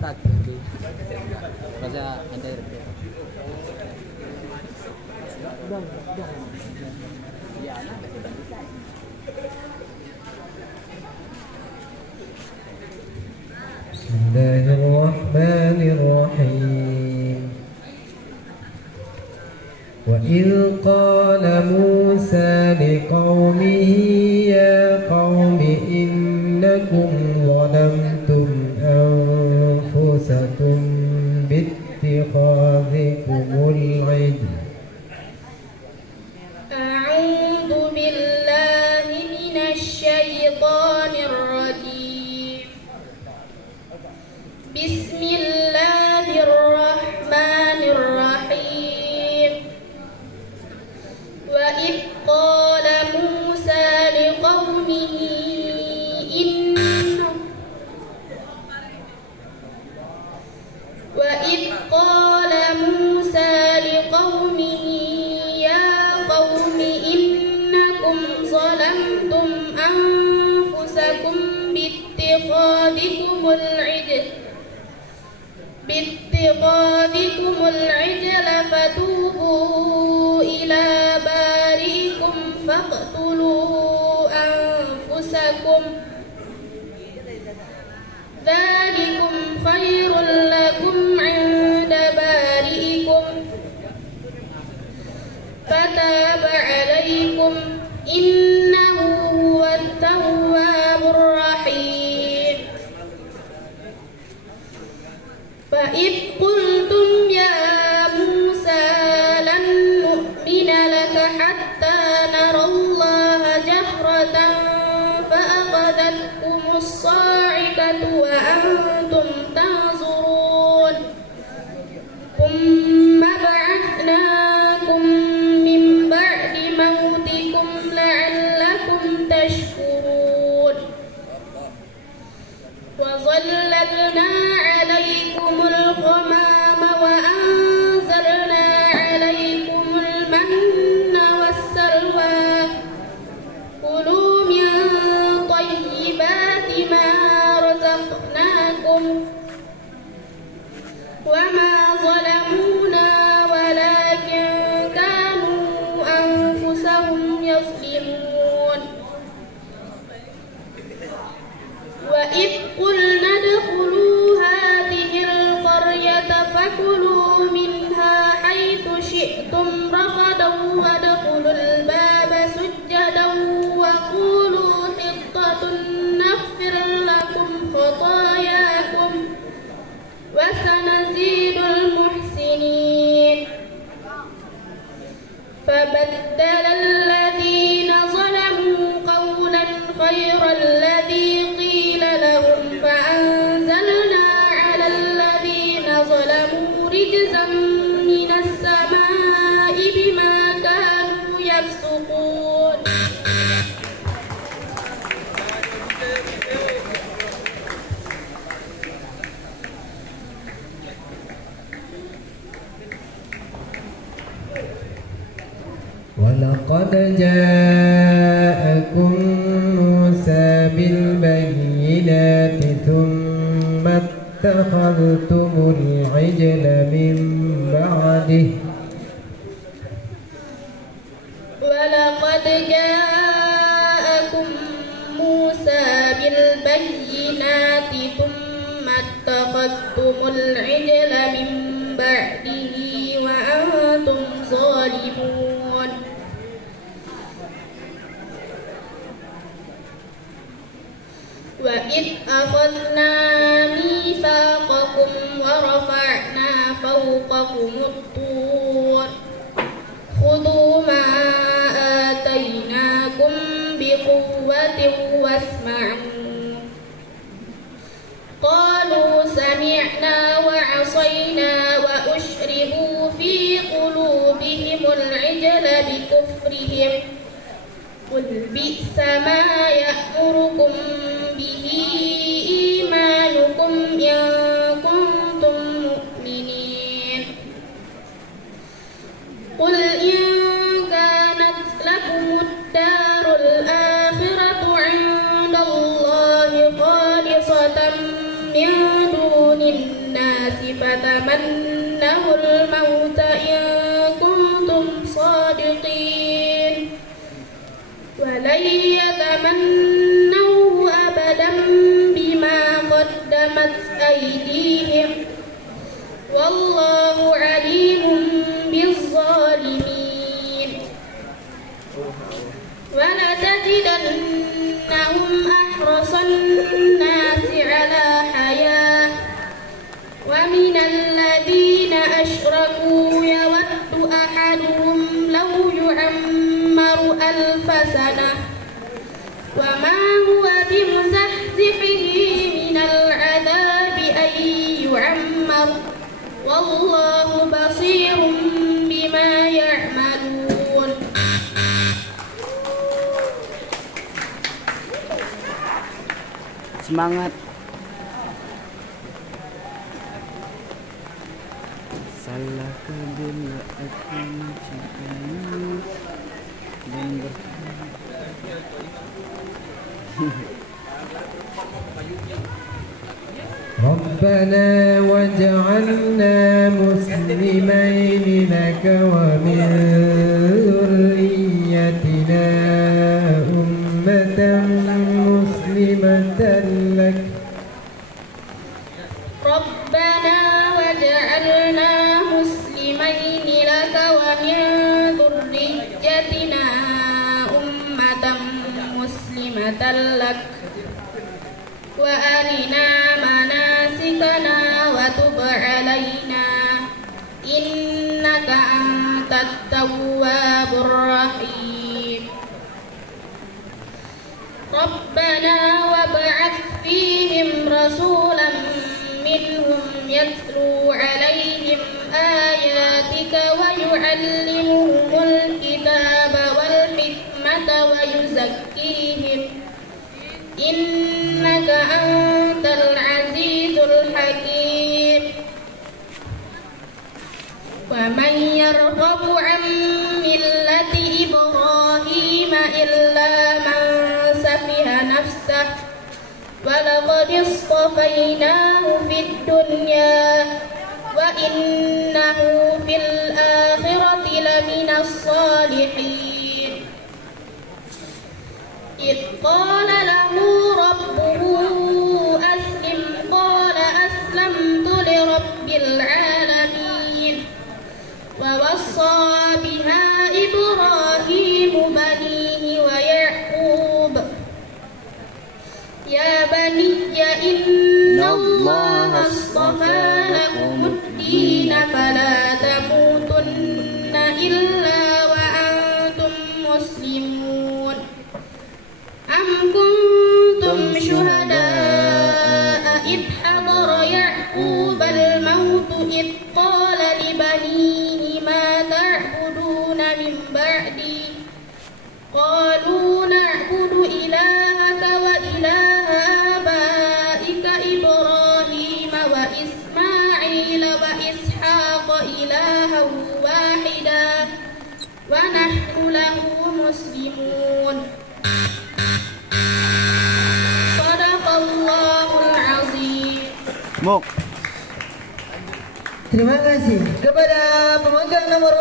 stuck jadi rasa ada udah ya Bismillahirrahmanirrahim. Wa idh qala Musa liqaumihi ya qaumi innakum zalamtum anfusakum bittikhadhikumul ijl. A'udzu billahi minasy syaithanir rajim. Bismillahirrahmanirrahim. Wa idh qala Musa liqaumihi ya qaumi innakum zalamtum anfusakum bittikhadikumul ijla fatubu ila barikum faqtulu anfusakum dzalikum khairul lakum 'inda barikum fataba 'alaikum innahu huwat tawwabur rahim. Fa id qultum ya Musa lan nu'mina laka hatta narallaha jahratan fa akhadhatkumus sa'iqatu wa antum tanzurun thumma ba'athnakum min ba'di mautikum la'allakum tashkurun wa zallalna 'alaykumul ghamama wa anzalna 'alaykumul manna wassalwa kulu min tayyibati ma razaqnakum wa ma zalamuna walakin kanu anfusahum yazlimun. Wa id qulna dkhulu hadhil qaryata fakulu minha haitsu syi'tum ragadan wadkhulul baba sujjadan wa qulu hittatun naghfir lakum khatayakum wa sanazidul muhsinin. Fabaddala alladhina zalamu qawlan ghayra alladhi qila lahum fa'anzalna 'ala alladhina zalamu rijzan minas samaa'i bima kanu yafsuqun. وَلَقَدْ جَاءَكُم مُوسَى بِالْبَيِّنَاتِ ثُمَّ اتَّخَذْتُمُ الْعِجْلَ مِن بَعْدِهِ وَلَقَدْ جَاءَكُم مُوسَى بِالْبَيِّنَاتِ ثُمَّ اتَّخَذْتُمُ الْعِجْلَ مِن بَعْدِهِ وَأَنتُمْ ظَالِمُونَ. وَإِذْ أَخَذْنَا مِيثَاقَكُمْ وَرَفَعْنَا فَوْقَكُمُ الطُّورَ خُذُوا مَا آتَيْنَاكُمْ بِقُوَّةٍ وَاسْمَعُوا قَالُوا سَمِعْنَا وَعَصَيْنَا وَأُشْرِبُوا فِي قُلُوبِهِمُ الْعِجْلَ بِكُفْرِهِمْ قُلْ بِئْسَ مَا يَأْمُرُكُمْ بِهِ إِيمَانُكُمْ إِن كُنتُم مُّؤْمِنِينَ. قُلْ إِن كَانَتْ لَكُمُ الدَّارُ الْآخِرَةُ عِندَ اللَّهِ خَالِصَةً مِّن دُونِ الموت إن كنتم صادقين ولن يتمنوه أبدا بما قدمت أيديهم والله عليم بالظالمين ولتجدنهم أحرص الناس على حياة ومن الذين أشركوا يود أحدهم لو يعمر 1000 سنة وما هو بمزحزحه من العذاب أن يعمر والله بصير بما يعملون. Semangat. Salah bila aku mencintaimu dan ربنا واجعلنا مسلمين لك ومن ذريتنا أمة مسلمة لك ربنا واجعلنا مسلمين لك ومن ذريتنا أمة مسلمة لك وأرنا مناسكنا وتب علينا إنك أنت التواب الرحيم ربنا وابعث فيهم رسولا منهم يتلو عليهم آياتك ويعلمهم الكتاب والحكمة ويزكيهم إنك أنت العزيز الحكيم ومن يرغب عن ملة إبراهيم إلا من سفه نفسه ولقد اصطفيناه في الدنيا وإنه في الآخرة لمن الصالحين إذ قال له ربه أسلم قال أسلمت لرب العالمين ووصى بها إبراهيم بنيه ويعقوب يا بني إن الله اصطفى لكم الدين فلا تموتن إلا وأنتم مسلمون أم كنتم شهداء إذ حضر يعقوب الموت إذ قال لبنيه ما تعبدون من بعدي قالوا نعبد إلهك وإله آبائك إبراهيم وإسماعيل وإسحاق إلها واحدا ونحن له مسلمون صدق الله العظيم. Muk. Terima kasih kepada pemegang nomor